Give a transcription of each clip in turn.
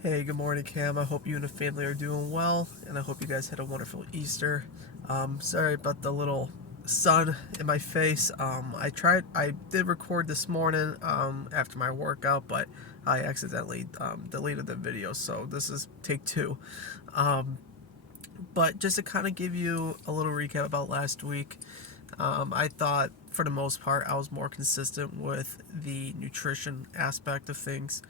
Hey, good morning, Cam. I hope you and the family are doing well, and I hope you guys had a wonderful Easter. Sorry about the little sun in my face. I did record this morning after my workout, but I accidentally deleted the video, so this is take two. Um, but just to kind of give you a little recap about last week, I thought for the most part I was more consistent with the nutrition aspect of things,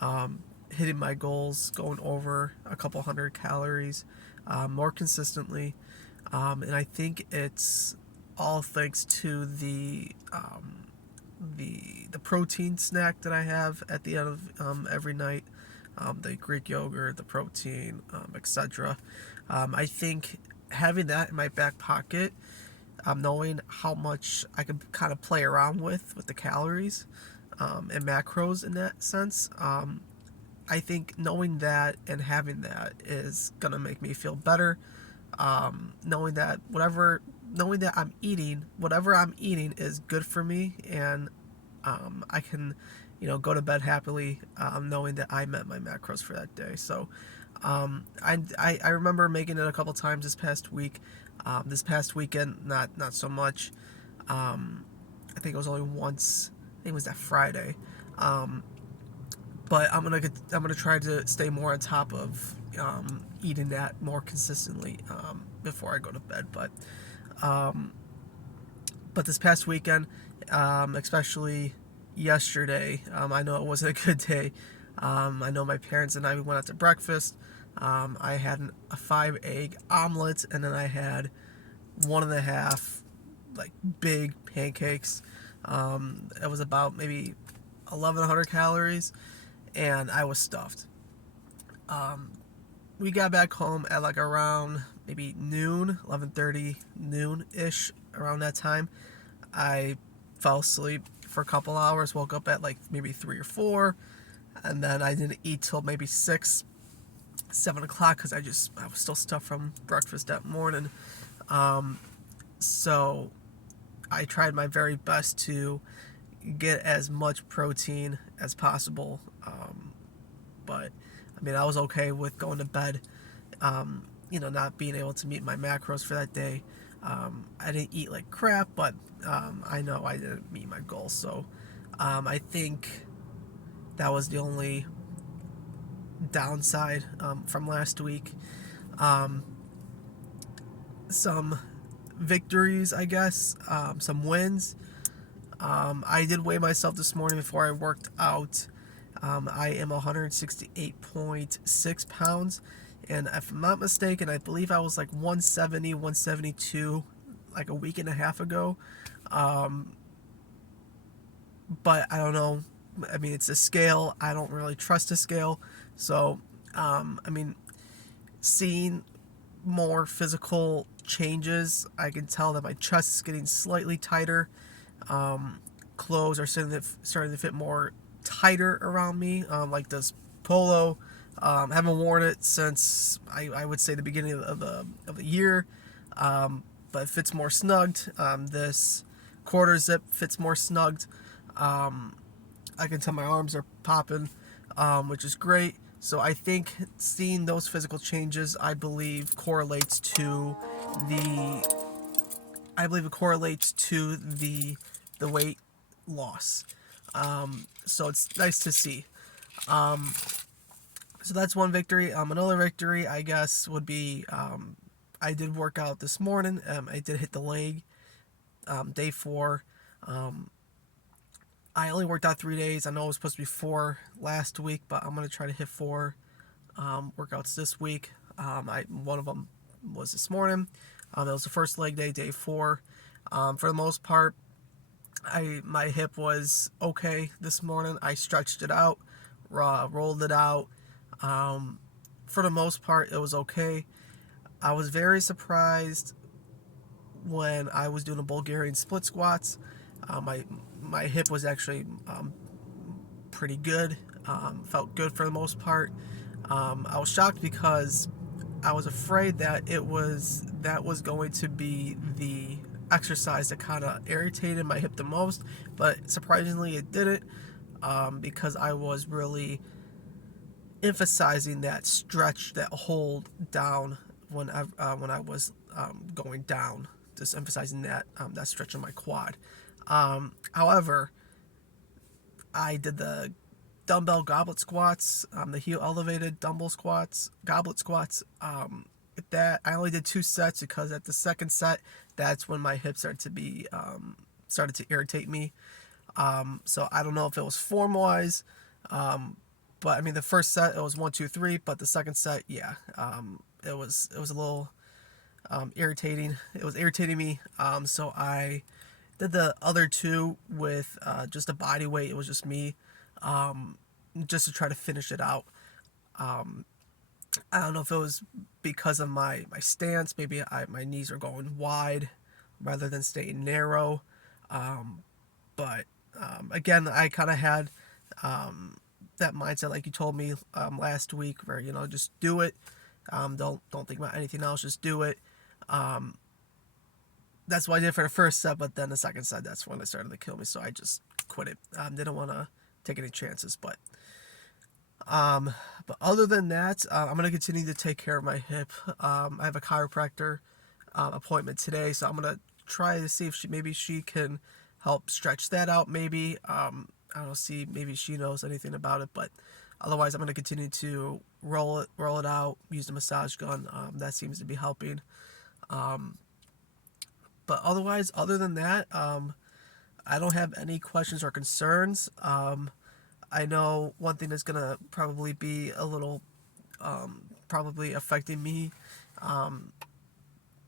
um, hitting my goals, going over a couple hundred calories more consistently. And I think it's all thanks to the protein snack that I have at the end of every night, the Greek yogurt, the protein, etc. I think having that in my back pocket, knowing how much I could kind of play around with the calories and macros in that sense. I think knowing that and having that is gonna make me feel better. Knowing that whatever I'm eating is good for me, and I can, go to bed happily, knowing that I met my macros for that day. So, I remember making it a couple times this past week. This past weekend, not so much. I think it was only once. I think it was that Friday. But I'm gonna try to stay more on top of eating that more consistently before I go to bed. Um, but this past weekend, especially yesterday, I know it wasn't a good day. I know my parents and I, we went out to breakfast. I had a 5 egg omelet, and then I had one and a half like big pancakes. It was about maybe 1,100 calories, and I was stuffed. Um, we got back home at like around maybe noon, 11:30, noon ish, around that time. I fell asleep for a couple hours, woke up at like maybe 3 or 4, and then I didn't eat till maybe 6, 7 o'clock because I was still stuffed from breakfast that morning. Um, so I tried my very best to get as much protein as possible. But I mean, I was okay with going to bed, not being able to meet my macros for that day. I didn't eat like crap, but I know I didn't meet my goal. So I think that was the only downside from last week. Um, some victories, I guess, some wins. I did weigh myself this morning before I worked out. I am 168.6 pounds, and if I'm not mistaken, I believe I was like 170, 172 like a week and a half ago. Um, but I don't know. I mean, it's a scale. I don't really trust a scale. So, I mean, seeing more physical changes, I can tell that my chest is getting slightly tighter. Um, Clothes are starting to fit more tighter around me, like this polo. Haven't worn it since I would say the beginning of the year, but it fits more snugged. This quarter zip fits more snugged. Um, I can tell my arms are popping, which is great. So I think seeing those physical changes, the I believe it correlates to the weight loss. So it's nice to see. Um, so that's one victory. Another victory, I guess, would be I did work out this morning. I did hit the leg, day 4. Um, I only worked out 3 days. I know it was supposed to be 4 last week, but I'm gonna try to hit 4 workouts this week. One of them was this morning. That was the first leg day, day 4. For the most part, my hip was okay this morning. I stretched it out, rolled it out. Um, for the most part, it was okay. I was very surprised when I was doing the Bulgarian split squats. My hip was actually pretty good. Felt good for the most part. I was shocked because I was afraid that was going to be the exercise that kind of irritated my hip the most, but surprisingly it didn't, because I was really emphasizing that stretch, that hold down when I was going down, just emphasizing that stretch in my quad. However, I did the dumbbell goblet squats, the heel elevated dumbbell squats, goblet squats. That I only did 2 sets because at the second set, that's when my hips started to irritate me. So I don't know if it was form wise, but I mean the first set it was 1, 2, 3, but the second set, yeah, it was a little irritating. It was irritating me. So I did the other two with just a body weight. It was just me, just to try to finish it out. I don't know if it was because of my stance. Maybe my knees are going wide rather than staying narrow. But again, I kind of had that mindset, like you told me last week, where just do it. Don't think about anything else. Just do it. That's what I did for the first set, but then the second set, that's when it started to kill me. So I just quit it. Didn't want to take any chances, but other than that, I'm gonna continue to take care of my hip. I have a chiropractor appointment today, so I'm gonna try to see if she can help stretch that out. Maybe I don't see, maybe she knows anything about it, but otherwise I'm gonna continue to roll it out, use the massage gun. That seems to be helping. But otherwise, other than that, I don't have any questions or concerns. I know one thing that's gonna probably be a little, probably affecting me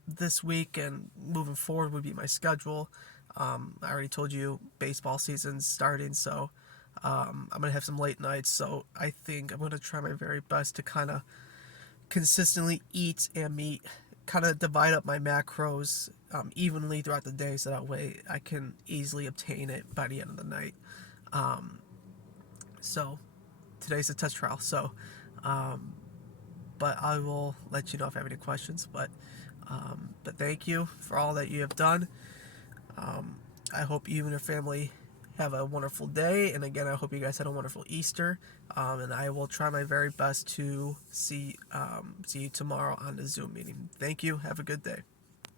this week and moving forward would be my schedule. I already told you baseball season's starting, so I'm gonna have some late nights. So I think I'm gonna try my very best to kind of consistently eat and meet, kind of divide up my macros evenly throughout the day, so that way I can easily obtain it by the end of the night. So today's a test trial. So, but I will let you know if I have any questions. But thank you for all that you have done. I hope you and your family have a wonderful day. And again, I hope you guys had a wonderful Easter. And I will try my very best to see you tomorrow on the Zoom meeting. Thank you. Have a good day.